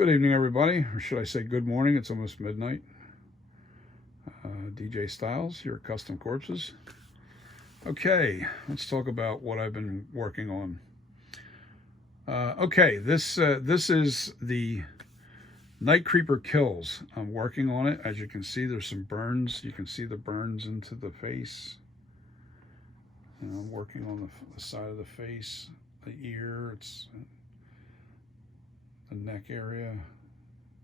Good evening, everybody, or should I say good morning? It's almost midnight. DJ Styles, your Custom Corpses. Okay, let's talk about what I've been working on. Okay, this is the NightCreeper kills. I'm working on it. As you can see, there's some burns. You can see the burns into the face. And I'm working on the side of the face, the ear, it's the neck area,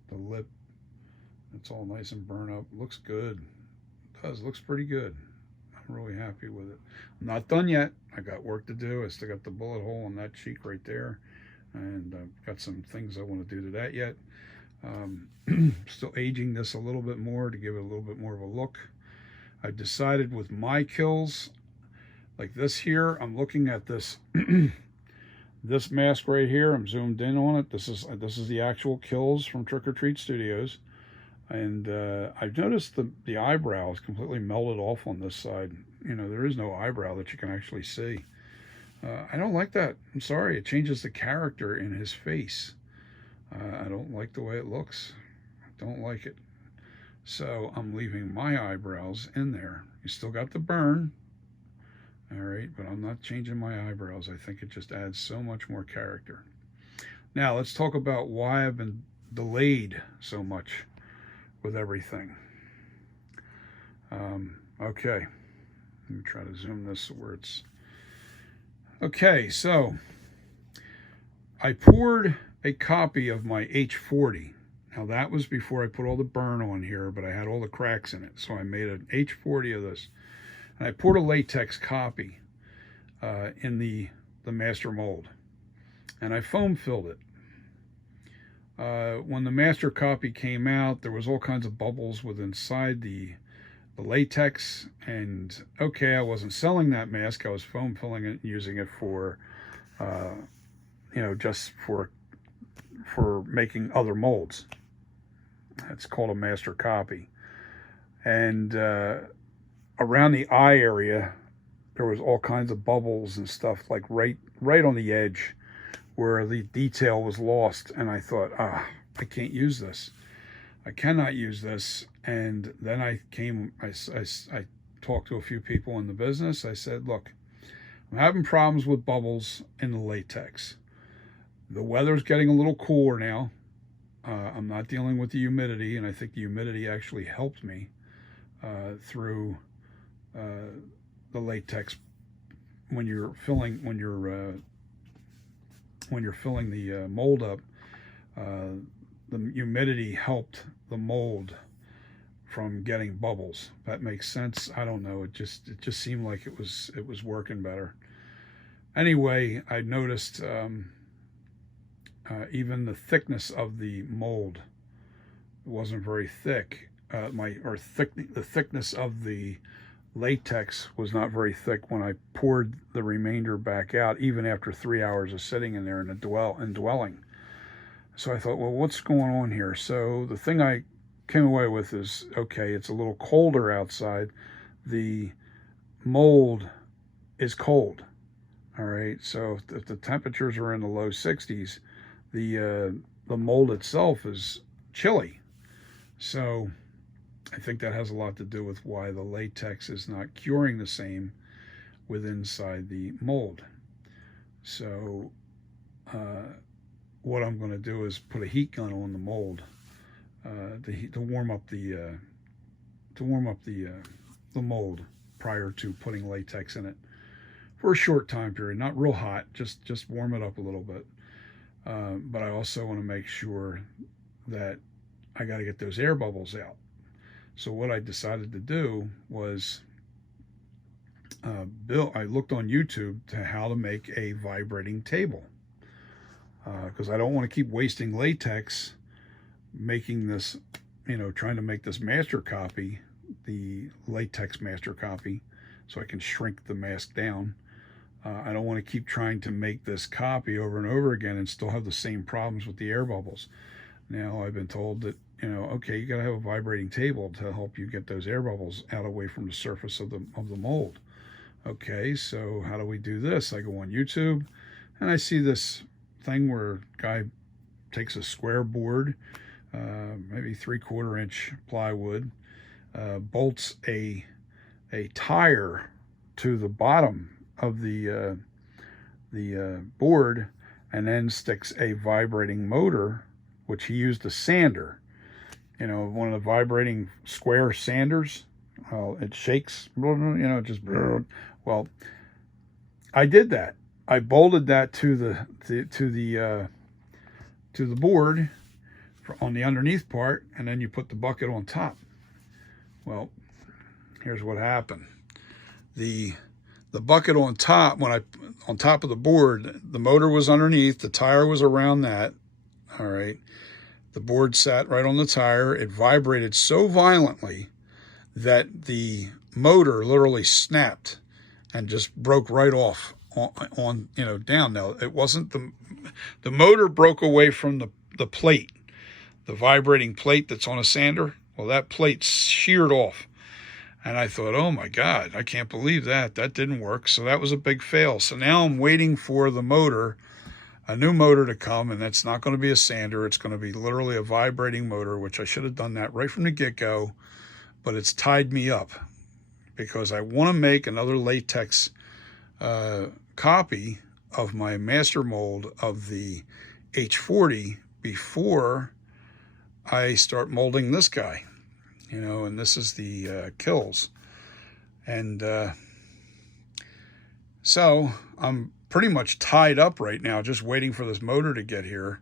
the lip. It's all nice and burnt up. Looks good. It does. Looks pretty good. I'm really happy with it. I'm not done yet. I got work to do. I still got the bullet hole on that cheek right there. And I've got some things I want to do to that yet. Still aging this a little bit more to give it a little bit more of a look. I decided with my kills, like this here, I'm looking at this this mask right here. I'm zoomed in on it. This is the actual kills from Trick or Treat Studios. And I've noticed the eyebrow is completely melted off on this side. You know, there is no eyebrow that you can actually see. I don't like that. I'm sorry. It changes the character in his face. I don't like the way it looks. I don't like it. So I'm leaving my eyebrows in there. You still got the burn. All right, but I'm not changing my eyebrows. I think it just adds so much more character. Now let's talk about why I've been delayed so much with everything. Okay, let me try to zoom this where it's okay. So I poured a copy of my H40. Now that was before I put all the burn on here, but I had all the cracks in it, so I made an H40 of this, and I poured a latex copy in the master mold, and I foam filled it. When the master copy came out, there was all kinds of bubbles with inside the latex, and okay, I wasn't selling that mask. I was foam filling it and using it for, you know, just for making other molds. It's called a master copy. And around the eye area, there was all kinds of bubbles and stuff, like right on the edge where the detail was lost. And I thought, I can't use this. I cannot use this. And then I talked to a few people in the business. I said, look, I'm having problems with bubbles in the latex. The weather's getting a little cooler now. I'm not dealing with the humidity, and I think the humidity actually helped me through the latex when you're filling the mold up. The humidity helped the mold from getting bubbles. That makes sense. I don't know. It just seemed like it was working better. Anyway, I noticed even the thickness of the mold wasn't very thick. The thickness of the latex was not very thick when I poured the remainder back out, even after 3 hours of sitting in there and dwelling. So I thought, well, what's going on here? So the thing I came away with is, okay, it's a little colder outside. The mold is cold. All right, so if the temperatures are in the low 60s, the mold itself is chilly. So I think that has a lot to do with why the latex is not curing the same with inside the mold. So what I'm going to do is put a heat gun on the mold to warm up the mold prior to putting latex in it for a short time period, not real hot, just warm it up a little bit. But I also want to make sure that I got to get those air bubbles out. So what I decided to do was I looked on YouTube to how to make a vibrating table, because I don't want to keep wasting latex making this, you know, trying to make this master copy, the latex master copy, so I can shrink the mask down. I don't want to keep trying to make this copy over and over again and still have the same problems with the air bubbles. Now I've been told that, you know, okay, you got to have a vibrating table to help you get those air bubbles out away from the surface of the mold. Okay, so how do we do this? I go on YouTube and I see this thing where a guy takes a square board, maybe 3/4 inch plywood, bolts a tire to the bottom of the board, and then sticks a vibrating motor, which he used a sander, you know, one of the vibrating square sanders. Well, it shakes, you know, just, well, I did that. I bolted that to the board on the underneath part, and then you put the bucket on top. Well, here's what happened. The bucket on top, on top of the board, the motor was underneath, the tire was around that. All right. The board sat right on the tire. It vibrated so violently that the motor literally snapped and just broke right off on you know, down. Now, it wasn't the motor broke away from the plate, the vibrating plate that's on a sander. Well, that plate sheared off. And I thought, oh my God, I can't believe that. That didn't work. So that was a big fail. So now I'm waiting for the motor, a new motor to come, and that's not going to be a sander. It's going to be literally a vibrating motor, which I should have done that right from the get-go, but it's tied me up because I want to make another latex copy of my master mold of the H40 before I start molding this guy. You know, and this is the kills. And so I'm pretty much tied up right now, just waiting for this motor to get here.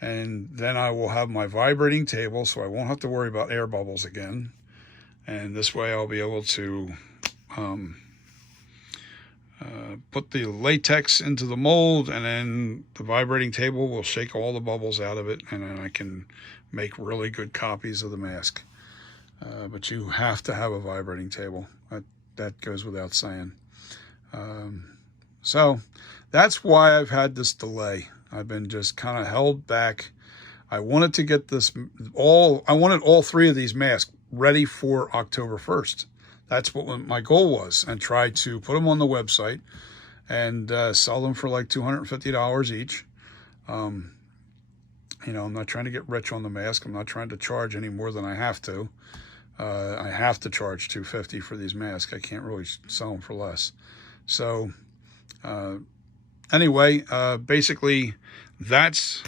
And then I will have my vibrating table, so I won't have to worry about air bubbles again. And this way I'll be able to put the latex into the mold, and then the vibrating table will shake all the bubbles out of it, and then I can make really good copies of the mask. But you have to have a vibrating table. That goes without saying. So that's why I've had this delay. I've been just kind of held back. I wanted to get I wanted all 3 of these masks ready for October 1st. That's what my goal was, and try to put them on the website and sell them for like $250 each. You know, I'm not trying to get rich on the mask. I'm not trying to charge any more than I have to. I have to charge $250 for these masks. I can't really sell them for less. So anyway, basically that's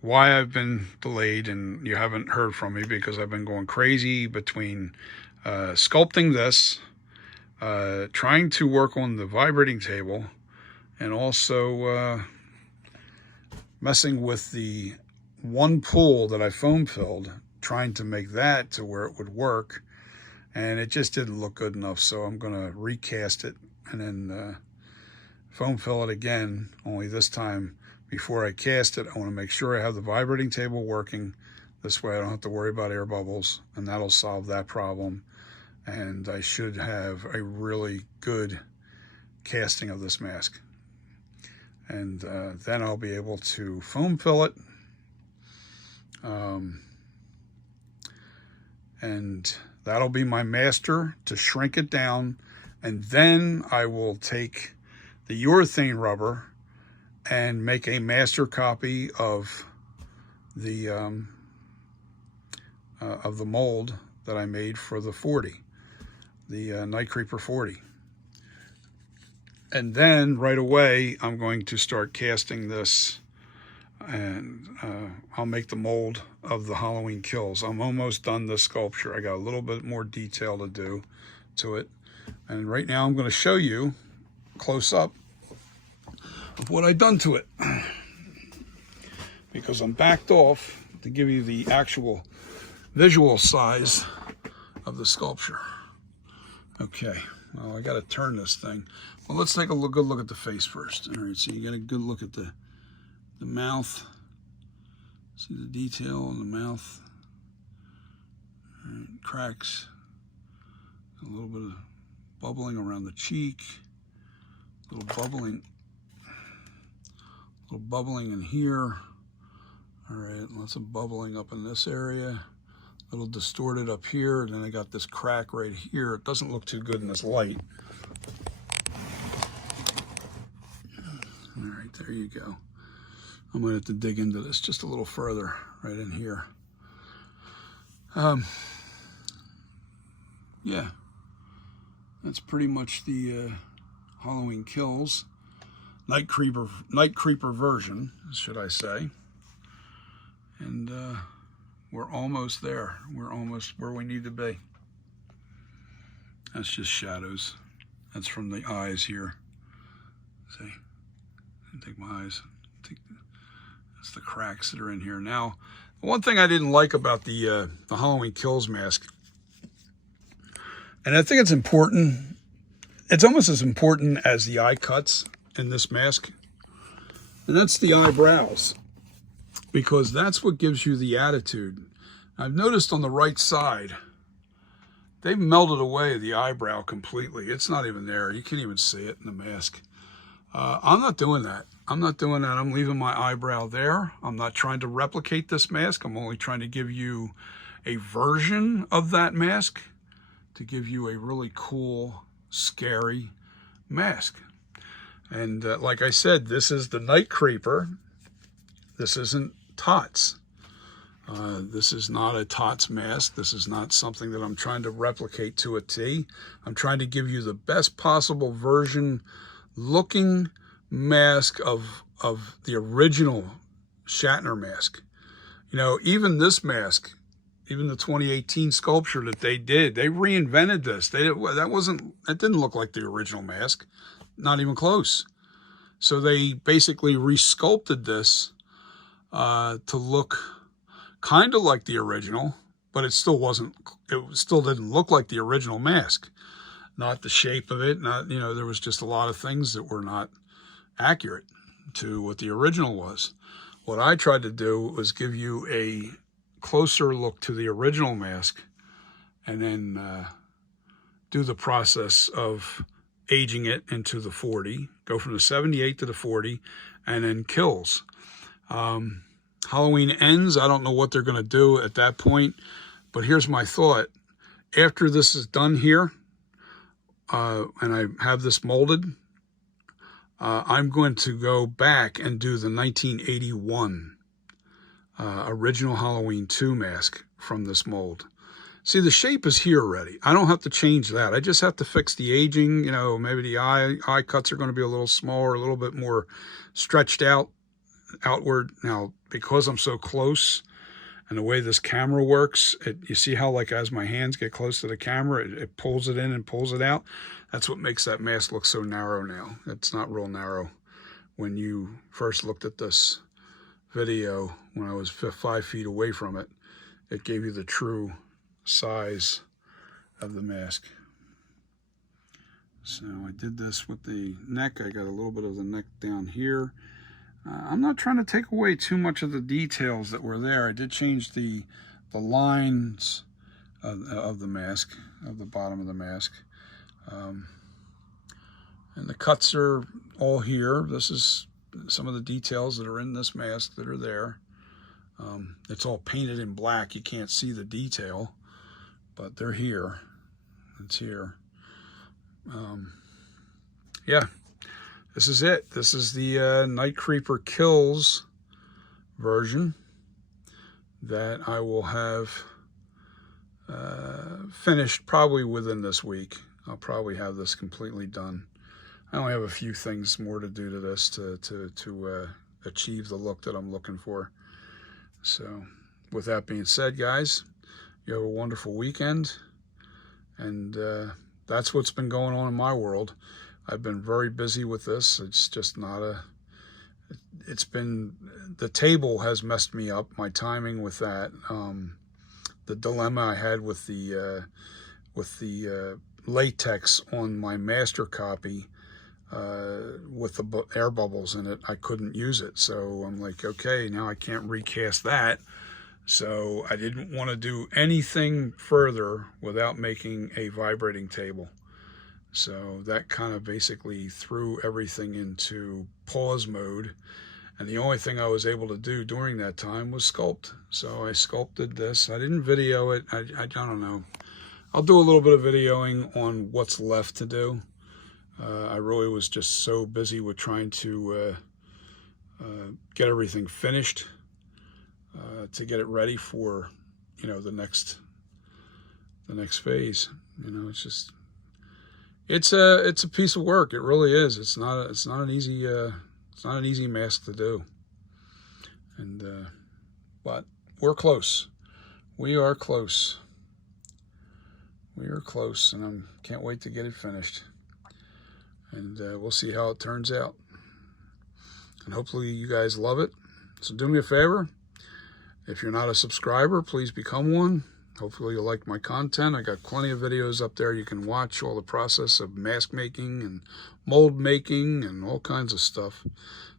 why I've been delayed, and you haven't heard from me, because I've been going crazy between sculpting this, trying to work on the vibrating table, and also messing with the one pool that I foam filled, trying to make that to where it would work, and it just didn't look good enough. So I'm going to recast it and then foam fill it again, only this time before I cast it I want to make sure I have the vibrating table working. This way I don't have to worry about air bubbles, and that'll solve that problem, and I should have a really good casting of this mask. And then I'll be able to foam fill it, and that'll be my master to shrink it down. And then I will take the urethane rubber and make a master copy of the mold that I made for the 40, the NightCreeper 40. And then right away I'm going to start casting this, and I'll make the mold of the Halloween kills. I'm almost done this sculpture. I got a little bit more detail to do to it, and right now I'm going to show you close up of what I've done to it, because I'm backed off to give you the actual visual size of the sculpture. Okay, well, I got to turn this thing. Well, let's take a good look at the face first. All right, so you get a good look at the mouth. See the detail on the mouth. All right, cracks. A little bit of bubbling around the cheek. A little bubbling in here. All right, lots of bubbling up in this area. A little distorted up here. And then I got this crack right here. It doesn't look too good in this light. All right, there you go. I'm going to have to dig into this just a little further right in here. Yeah, that's pretty much the Halloween Kills NightCreeper version, should I say. And we're almost there. We're almost where we need to be. That's just shadows. That's from the eyes here. See? Take my eyes. That's the cracks that are in here. Now, the one thing I didn't like about the Halloween Kills mask, and I think it's important, it's almost as important as the eye cuts in this mask, and that's the eyebrows, because that's what gives you the attitude. I've noticed on the right side, they've melted away the eyebrow completely. It's not even there. You can't even see it in the mask. I'm not doing that. I'm not doing that. I'm leaving my eyebrow there. I'm not trying to replicate this mask. I'm only trying to give you a version of that mask, to give you a really cool, scary mask. And like I said, this is the NightCreeper. This isn't Tots. This is not a Tots mask. This is not something that I'm trying to replicate to a T. I'm trying to give you the best possible version looking mask of the original Shatner mask. You know, even this mask, even the 2018 sculpture that they did, they reinvented this. That didn't look like the original mask, not even close. So they basically resculpted this to look kind of like the original, but it still didn't look like the original mask. Not the shape of it, not, you know, there was just a lot of things that were not accurate to what the original was. What I tried to do was give you a closer look to the original mask, and then do the process of aging it into the 40, go from the 78 to the 40, and then Kills. Halloween Ends, I don't know what they're going to do at that point, but here's my thought. After this is done here, and I have this molded, I'm going to go back and do the 1981 original Halloween 2 mask from this mold. See, the shape is here already. I don't have to change that. I just have to fix the aging. You know, maybe the eye cuts are going to be a little smaller, a little bit more stretched outward. Now, because I'm so close, and the way this camera works, you see how, like, as my hands get close to the camera, it pulls it in and pulls it out. That's what makes that mask look so narrow now. It's not real narrow. When you first looked at this video, when I was 5 feet away from it, it gave you the true size of the mask. So I did this with the neck. I got a little bit of the neck down here. I'm not trying to take away too much of the details that were there. I did change the lines of the mask, of the bottom of the mask. And the cuts are all here. This is some of the details that are in this mask that are there. It's all painted in black. You can't see the detail, but they're here. It's here. Yeah. This is it. This is the NightCreeper Kills version that I will have finished probably within this week. I'll probably have this completely done. I only have a few things more to do to this to achieve the look that I'm looking for. So with that being said, guys, you have a wonderful weekend. And that's what's been going on in my world. I've been very busy with this. It's just not the table has messed me up, my timing with that. The dilemma I had with the latex on my master copy, with the air bubbles in it, I couldn't use it. So I'm like, okay, now I can't recast that. So I didn't want to do anything further without making a vibrating table. So that kind of basically threw everything into pause mode. And the only thing I was able to do during that time was sculpt. So I sculpted this. I didn't video it. I don't know. I'll do a little bit of videoing on what's left to do. I really was just so busy with trying to get everything finished to get it ready for, you know, the next phase. You know, it's a piece of work. It really is. It's not an easy mask to do. And but we're close. We are close. We are close, and I can't wait to get it finished. And we'll see how it turns out. And hopefully you guys love it. So do me a favor. If you're not a subscriber, please become one. Hopefully you'll like my content. I got plenty of videos up there. You can watch all the process of mask making and mold making and all kinds of stuff.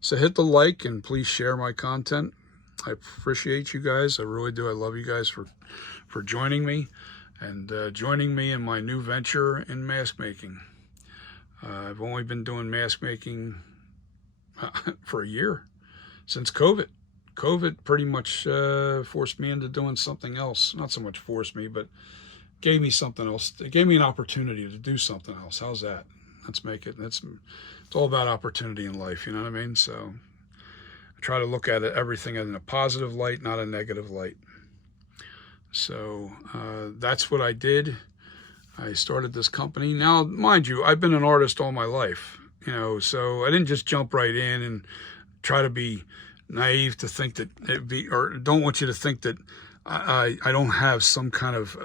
So hit the like and please share my content. I appreciate you guys. I really do. I love you guys for joining me and joining me in my new venture in mask making. I've only been doing mask making for a year, since COVID. COVID pretty much forced me into doing something else. Not so much forced me, but gave me something else. It gave me an opportunity to do something else. How's that? Let's make it. It's all about opportunity in life, you know what I mean? So I try to look at it, everything in a positive light, not a negative light. So that's what I did. I started this company. Now, mind you, I've been an artist all my life, you know, so I didn't just jump right in and try to be naive to think that or don't want you to think that I don't have some kind of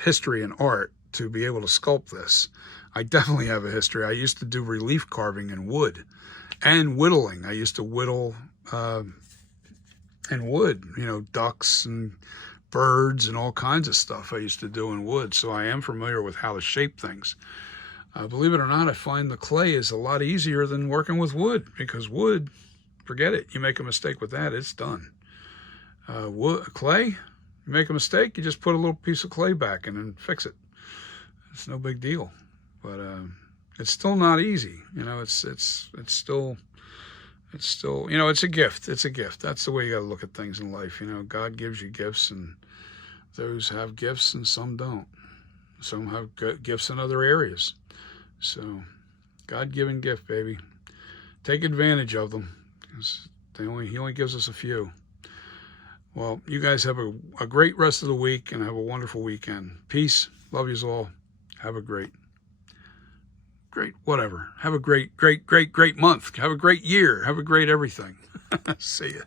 history in art to be able to sculpt this. I definitely have a history. I used to do relief carving in wood and whittling. I used to whittle in wood, you know, ducks and birds and all kinds of stuff I used to do in wood. So I am familiar with how to shape things. Believe it or not, I find the clay is a lot easier than working with wood, because wood, forget it. You make a mistake with that, it's done. Clay, you make a mistake, you just put a little piece of clay back and then fix it. It's no big deal. But it's still not easy. You know, it's still, you know, it's a gift. It's a gift. That's the way you got to look at things in life. You know, God gives you gifts, and those have gifts and some don't. Some have gifts in other areas. So, God-given gift, baby. Take advantage of them. He only gives us a few. Well, you guys have a great rest of the week, and have a wonderful weekend. Peace. Love yous all. Have a great whatever. Have a great month. Have a great year. Have a great everything. See ya.